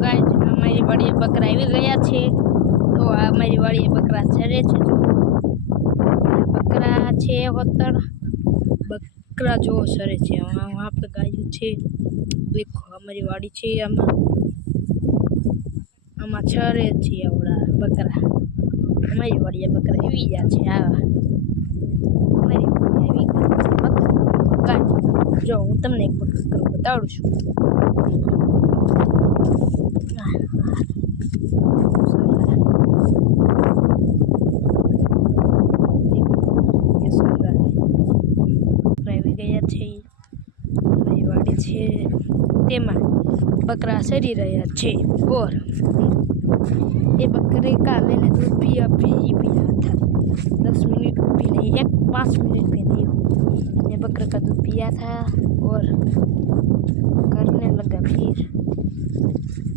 guys हमारी बड़ी बकरा આવી ગયા છે તો આ અમારી વાડી બકરા ચરે છે જો बकरा છે હોતર बकरा जो सरे છે वहां पे गाय છે देखो हमारी वाड़ी છે આમાં ચરે છે આવડા બકરા અમારી વાડી બકરા આવી ગયા છે આ અમારી વાડી આવી ગયા છે બકરા ગાય જો હું તમને એક બકરો બતાડું છું बकरा सरी रहा है और ये बकरे का लेने दूध पिया था 10 मिनट भी नहीं 5 मिनट भी नहीं ये बकरे का दूध पिया था और करने लगा फिर